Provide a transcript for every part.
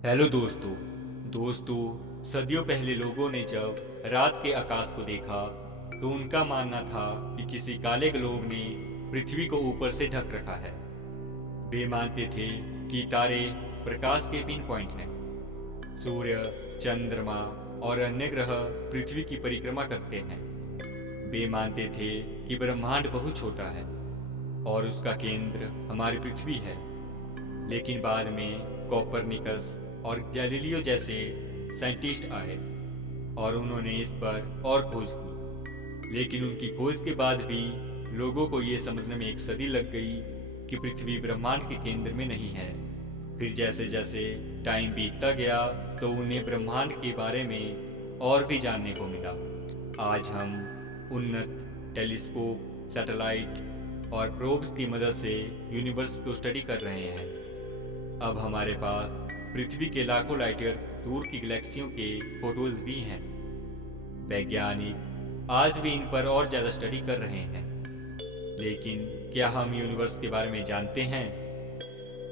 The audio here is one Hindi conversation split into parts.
हेलो दोस्तों। सदियों पहले लोगों ने जब रात के आकाश को देखा तो उनका मानना था कि किसी काले ग्लोब ने पृथ्वी को ऊपर से ढक रखा है। वे मानते थे कि तारे प्रकाश के पिन पॉइंट हैं। सूर्य, चंद्रमा और अन्य ग्रह पृथ्वी की परिक्रमा करते हैं। वे मानते थे कि ब्रह्मांड बहुत छोटा है और उसका केंद्र हमारी पृथ्वी है। लेकिन बाद में कोपरनिकस और गैलीलियो जैसे साइंटिस्ट आए और उन्होंने इस पर और खोज की। लेकिन उनकी खोज के बाद भी लोगों को ये समझने में एक सदी लग गई कि पृथ्वी ब्रह्मांड के केंद्र में नहीं है। फिर जैसे जैसे टाइम बीतता गया तो उन्हें ब्रह्मांड के बारे में और भी जानने को मिला। आज हम उन्नत टेलीस्कोप, सैटेलाइट और प्रोब्स की मदद से यूनिवर्स को स्टडी कर रहे हैं। अब हमारे पास पृथ्वी के लाखों लाइट ईयर दूर की गैलेक्सियों के फोटोज भी हैं। वैज्ञानिक आज भी इन पर और ज्यादा स्टडी कर रहे हैं। लेकिन क्या हम यूनिवर्स के बारे में जानते हैं?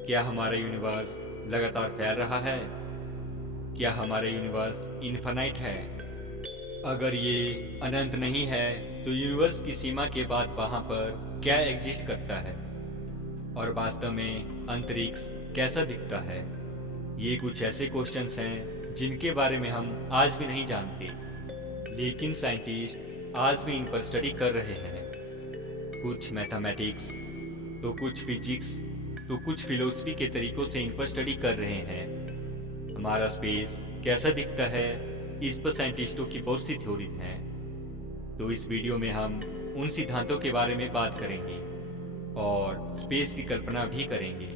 क्या हमारा यूनिवर्स लगातार फैल रहा है? क्या हमारा यूनिवर्स इनफाइनाइट है? अगर ये अनंत नहीं है तो यूनिवर्स की सीमा के बाद वहां पर क्या एग्जिस्ट करता है? और वास्तव में अंतरिक्ष कैसा दिखता है? ये कुछ ऐसे क्वेश्चंस हैं जिनके बारे में हम आज भी नहीं जानते। लेकिन साइंटिस्ट आज भी इन पर स्टडी कर रहे हैं। कुछ मैथमेटिक्स, तो कुछ फिजिक्स, तो कुछ फिलोसफी के तरीकों से इन पर स्टडी कर रहे हैं। हमारा स्पेस कैसा दिखता है, इस पर साइंटिस्टों की बहुत सी थ्योरीज हैं। तो इस वीडियो में हम उन सिद्धांतों के बारे में बात करेंगे और स्पेस की कल्पना भी करेंगे।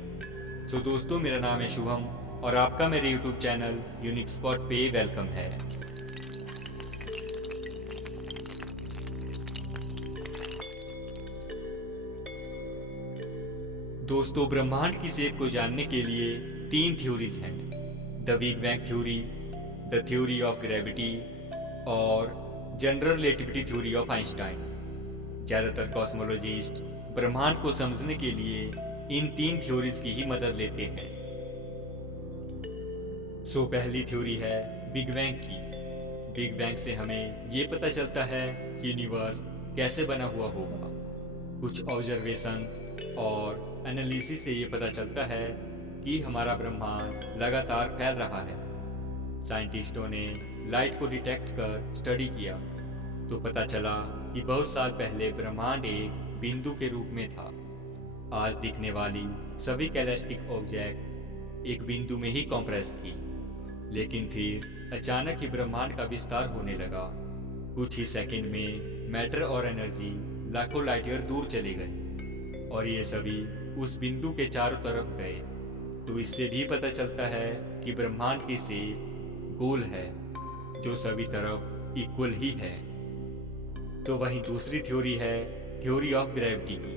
सो दोस्तों, मेरा नाम है शुभम और आपका मेरे यूट्यूब चैनल यूनिक स्पॉट पे वेलकम है। दोस्तों, ब्रह्मांड की शेप को जानने के लिए 3 थ्योरीज हैं। The big bang theory, the theory of gravity और general relativity theory of Einstein. ज्यादातर कॉस्मोलॉजिस्ट ब्रह्मांड को समझने के लिए इन 3 थ्योरीज की ही मदद लेते हैं। सो पहली थ्योरी है बिग बैंग की। बिग बैंग से हमें ये पता चलता है कि यूनिवर्स कैसे बना हुआ होगा। कुछ ऑब्जर्वेशंस और एनालिसिस से ये पता चलता है कि हमारा ब्रह्मांड लगातार फैल रहा है। साइंटिस्टों ने लाइट को डिटेक्ट कर स्टडी किया तो पता चला कि बहुत साल पहले ब्रह्मांड एक बिंदु के रूप में था। आज दिखने वाली सभी कैलेस्टिक ऑब्जेक्ट एक बिंदु में ही कॉम्प्रेस थी। लेकिन फिर अचानक ही ब्रह्मांड का विस्तार होने लगा। कुछ ही सेकंड में मैटर और एनर्जी लाखों लाइट ईयर दूर चले गए और ये सभी उस बिंदु के चारों तरफ गए। तो इससे भी पता चलता है कि ब्रह्मांड की शेप गोल है, जो सभी तरफ इक्वल ही है। तो वहीं दूसरी थ्योरी है थ्योरी ऑफ ग्रेविटी की।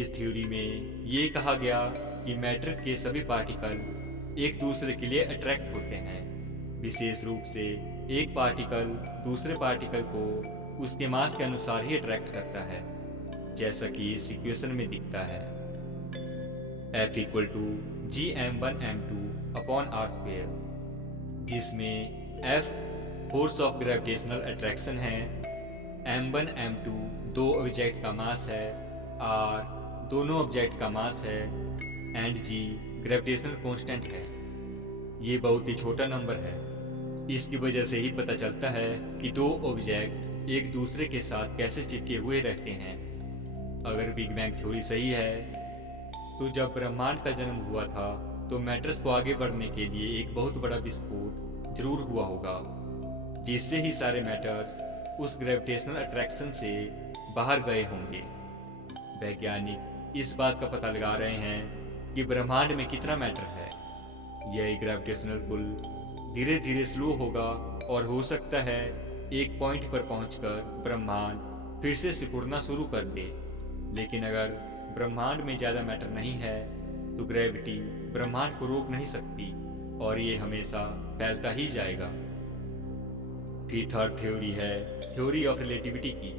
इस थ्योरी में ये कहा गया कि मैटर के सभी पार्टिकल एक दूसरे के लिए अट्रैक्ट होते हैं। विशेष रूप से एक पार्टिकल दूसरे पार्टिकल को उसके मास के अनुसार ही अट्रैक्ट करता है, जैसा कि इस इक्वेशन में दिखता है। F = gm1m2/r², जिसमें F force of gravitational attraction है, m1 m2 दो ऑब्जेक्ट का मास है, r दोनों ऑब्जेक्ट का मास है एंड g ग्रेविटेशनल कांस्टेंट है। ये बहुत ही छोटा नंबर है। इसकी वजह से ही पता चलता है कि दो ऑब्जेक्ट एक दूसरे के साथ कैसे चिपके हुए रहते हैं। अगर बिग बैंग थ्योरी सही है तो जब ब्रह्मांड का जन्म हुआ था तो मैटर्स को आगे बढ़ने के लिए एक बहुत बड़ा विस्फोट जरूर हुआ होगा, जिससे ही सारे मैटर्स उस ग्रेविटेशनल अट्रैक्शन से बाहर गए होंगे। वैज्ञानिक इस बात का पता लगा रहे हैं कि ब्रह्मांड में कितना मैटर है। यह ग्रेविटेशनल पुल धीरे धीरे स्लो होगा और हो सकता है एक पॉइंट पर पहुंचकर ब्रह्मांड फिर से सिकुड़ना शुरू कर दे। लेकिन अगर ब्रह्मांड में ज्यादा मैटर नहीं है तो ग्रेविटी ब्रह्मांड को रोक नहीं सकती और ये हमेशा फैलता ही जाएगा। फिर थर्ड थ्योरी है थ्योरी ऑफ रिलेटिविटी की,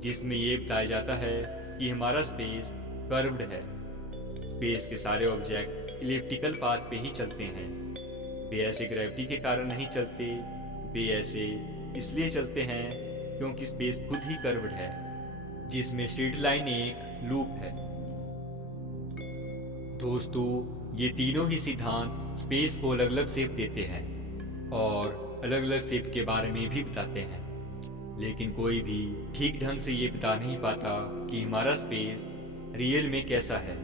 जिसमें ये बताया जाता है कि हमारा स्पेस कर्व्ड है। स्पेस के सारे ऑब्जेक्ट इलिप्टिकल पाथ पे ही चलते हैं वे ऐसे ग्रेविटी के कारण नहीं चलते, वे ऐसे इसलिए चलते हैं क्योंकि स्पेस खुद ही कर्व्ड है, जिसमें स्ट्रेट लाइन एक लूप है। दोस्तों, ये तीनों ही सिद्धांत स्पेस को अलग अलग शेप देते हैं और अलग अलग शेप के बारे में भी बताते हैं, लेकिन कोई भी ठीक ढंग से ये बता नहीं पाता कि हमारा स्पेस रियल में कैसा है।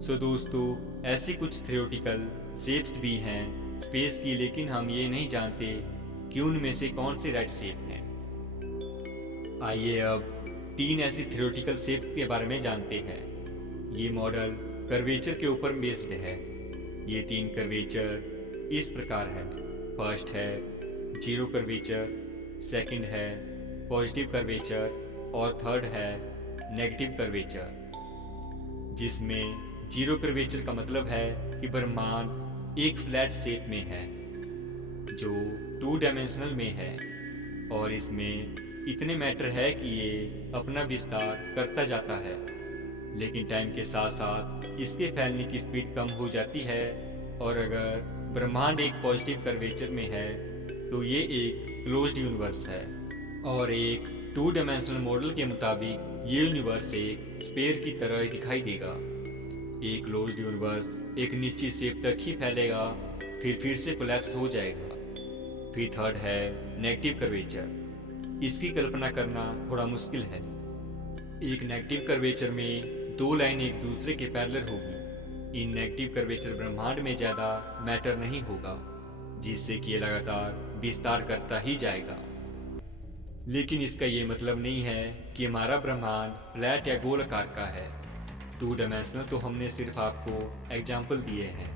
सो दोस्तों, ऐसी कुछ थ्योरेटिकल शेप्स भी हैं स्पेस की, लेकिन हम ये नहीं जानते कि उनमें से कौन से राइट शेप हैं। आइए अब 3 ऐसी थ्योरेटिकल शेप के बारे में जानते हैं। ये मॉडल कर्वेचर के ऊपर बेस्ड है। ये 3 कर्वेचर इस प्रकार है। फर्स्ट है जीरो कर्वेचर, सेकंड है पॉजिटिव कर्वेचर और थर्ड है नेगेटिव कर्वेचर। जिसमें जीरो कर्वेचर का मतलब है कि ब्रह्मांड एक फ्लैट शेप में है जो 2 डायमेंशनल में है और इसमें इतने मैटर है कि ये अपना विस्तार करता जाता है, लेकिन टाइम के साथ साथ इसके फैलने की स्पीड कम हो जाती है। और अगर ब्रह्मांड एक पॉजिटिव कर्वेचर में है तो ये एक क्लोज्ड यूनिवर्स है और एक 2 डायमेंशनल मॉडल के मुताबिक ये यूनिवर्स एक स्फीयर की तरह दिखाई देगा। एक क्लोज्ड यूनिवर्स एक निश्चित शेप तक ही फैलेगा, फिर से कोलैप्स हो जाएगा। फिर थर्ड है नेगेटिव कर्वेचर। इसकी कल्पना करना थोड़ा मुश्किल है। एक नेगेटिव कर्वेचर में 2 लाइन एक दूसरे के पैरेलल होगी। इन नेगेटिव कर्वेचर ब्रह्मांड में ज्यादा मैटर नहीं होगा, जिससे कि ये लगातार विस्तार करता ही जाएगा। लेकिन इसका ये मतलब नहीं है कि हमारा ब्रह्मांड फ्लैट या गोल आकार का है। 2 डायमेंशनल तो हमने सिर्फ आपको एग्जाम्पल दिए हैं।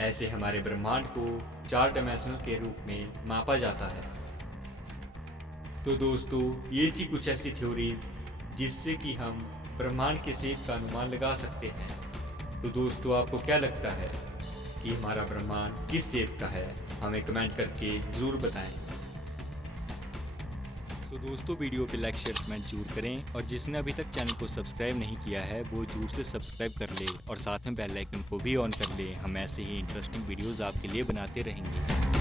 ऐसे हमारे ब्रह्मांड को 4 डायमेंशनल के रूप में मापा जाता है। तो दोस्तों, ये थी कुछ ऐसी थ्योरीज जिससे कि हम ब्रह्मांड के शेप का अनुमान लगा सकते हैं। तो दोस्तों, आपको क्या लगता है कि हमारा ब्रह्मांड किस शेप का है? हमें कमेंट करके जरूर बताएं। तो दोस्तों, वीडियो पे लाइक शेयर कमेंट जरूर करें और जिसने अभी तक चैनल को सब्सक्राइब नहीं किया है वो जरूर से सब्सक्राइब कर ले और साथ में बेल आइकन को भी ऑन कर ले। हम ऐसे ही इंटरेस्टिंग वीडियोस आपके लिए बनाते रहेंगे।